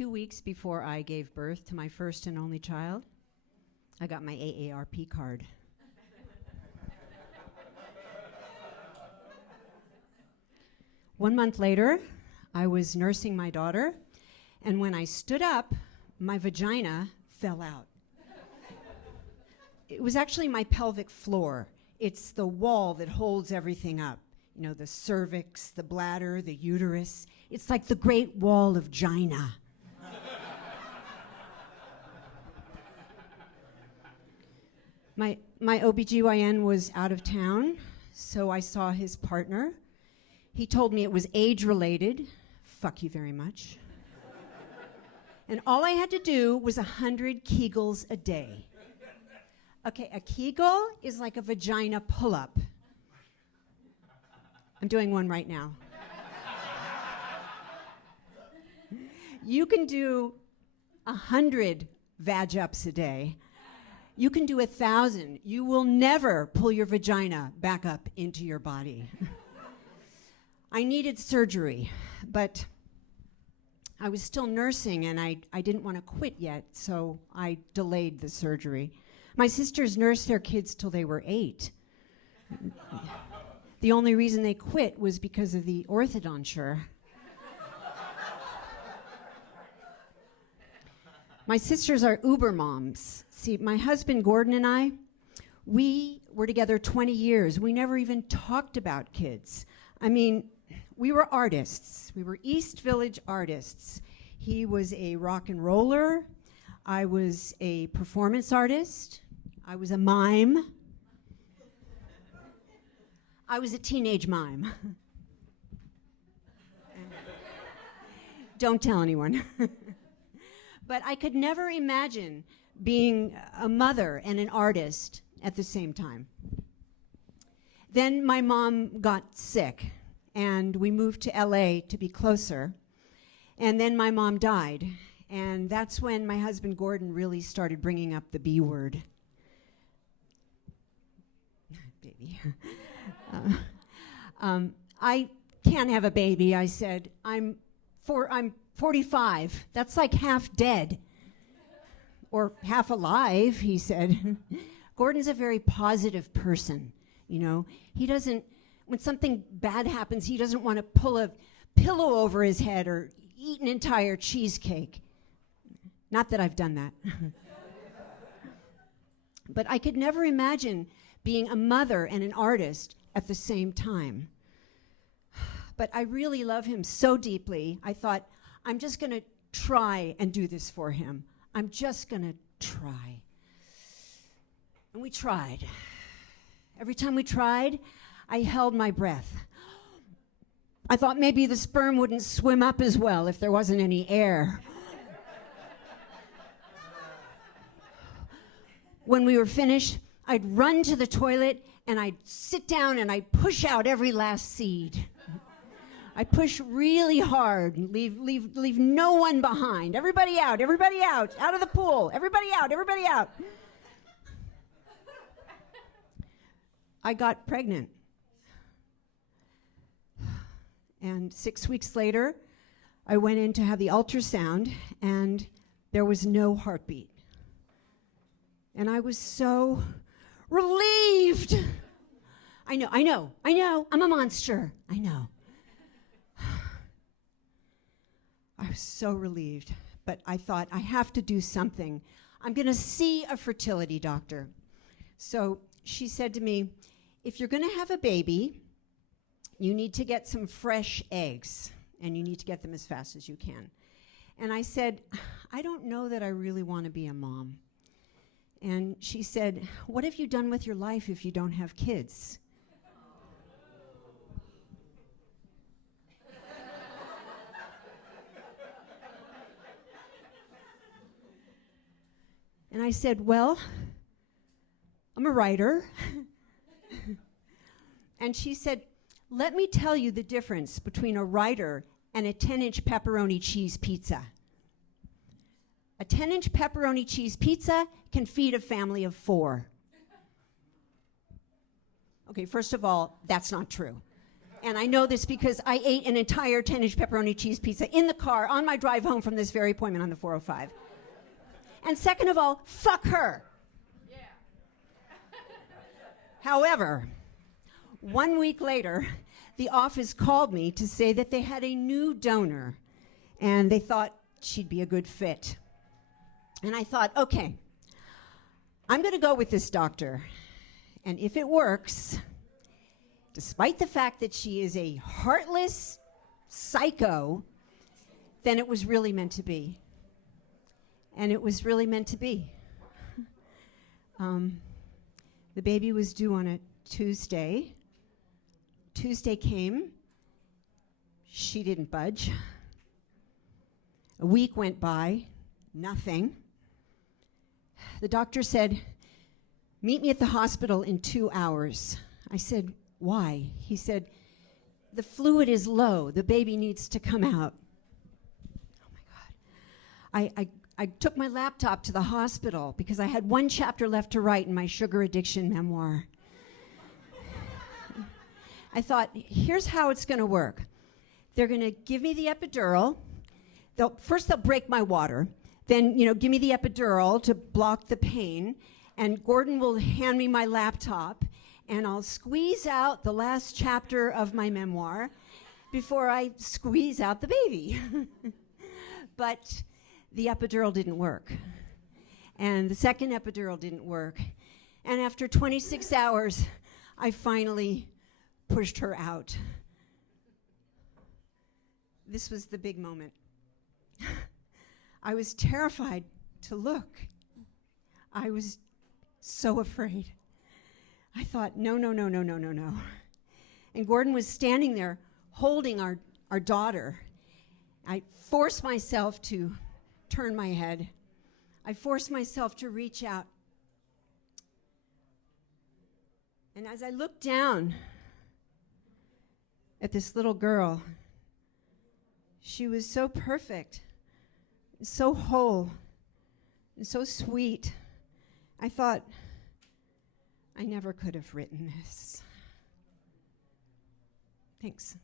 2 weeks before I gave birth to my first and only child, I got my AARP card. One month later, I was nursing my daughter, and when I stood up, my vagina fell out. It was actually my pelvic floor. It's the wall that holds everything up. You know, the cervix, the bladder, the uterus. It's like the Great Wall of Gina. My OBGYN was out of town, so I saw his partner. He told me it was age-related. Fuck you very much. And all I had to do was 100 Kegels a day. Okay, a Kegel is like a vagina pull-up. I'm doing one right now. You can do 100 vag-ups a day. You can do 1,000. You will never pull your vagina back up into your body. I needed surgery, but I was still nursing and I didn't want to quit yet, so I delayed the surgery. My sisters nursed their kids till they were 8. The only reason they quit was because of the orthodonture. My sisters are uber moms. See, my husband Gordon and I, we were together 20 years. We never even talked about kids. I mean, we were artists. We were East Village artists. He was a rock and roller. I was a performance artist. I was a mime. I was a teenage mime. Don't tell anyone. But I could never imagine being a mother and an artist at the same time. Then my mom got sick, and we moved to LA to be closer. And then my mom died, and that's when my husband Gordon really started bringing up the B word. Baby. I can't have a baby, I said. I'm 45. That's like half dead. Or half alive, he said. Gordon's a very positive person, you know. He doesn't, when something bad happens, he doesn't want to pull a pillow over his head or eat an entire cheesecake. Not that I've done that. But I could never imagine being a mother and an artist at the same time. But I really love him so deeply, I thought, I'm just going to try and do this for him. I'm just going to try. And we tried. Every time we tried, I held my breath. I thought maybe the sperm wouldn't swim up as well if there wasn't any air. When we were finished, I'd run to the toilet and I'd sit down and I'd push out every last seed. I push really hard, leave no one behind. Everybody out out of the pool. Everybody out. I got pregnant. And 6 weeks later, I went in to have the ultrasound, and there was no heartbeat. And I was so relieved. I know, I'm a monster, I know. I was so relieved, but I thought, I have to do something. I'm going to see a fertility doctor. So she said to me, if you're going to have a baby, you need to get some fresh eggs, and you need to get them as fast as you can. And I said, I don't know that I really want to be a mom. And she said, what have you done with your life if you don't have kids? And I said, well, I'm a writer. And she said, let me tell you the difference between a writer and a 10-inch pepperoni cheese pizza. A 10-inch pepperoni cheese pizza can feed a family of 4. Okay, first of all, that's not true. And I know this because I ate an entire 10-inch pepperoni cheese pizza in the car on my drive home from this very appointment on the 405. And second of all, fuck her. Yeah. However, 1 week later, the office called me to say that they had a new donor and they thought she'd be a good fit. And I thought, okay, I'm going to go with this doctor. And if it works, despite the fact that she is a heartless psycho, then it was really meant to be. And it was really meant to be. The baby was due on a Tuesday. Tuesday came. She didn't budge. A week went by. Nothing. The doctor said, meet me at the hospital in 2 hours. I said, why? He said, the fluid is low. The baby needs to come out. Oh my God. I took my laptop to the hospital because I had one chapter left to write in my sugar addiction memoir. I thought, here's how it's going to work. They're going to give me the epidural. First they'll break my water. Then, give me the epidural to block the pain. And Gordon will hand me my laptop. And I'll squeeze out the last chapter of my memoir before I squeeze out the baby. But the epidural didn't work. And the second epidural didn't work. And after 26 hours, I finally pushed her out. This was the big moment. I was terrified to look. I was so afraid. I thought, no. And Gordon was standing there holding our daughter. I forced myself to turn my head. I forced myself to reach out. And as I looked down at this little girl, she was so perfect, so whole, and so sweet. I thought, I never could have written this. Thanks.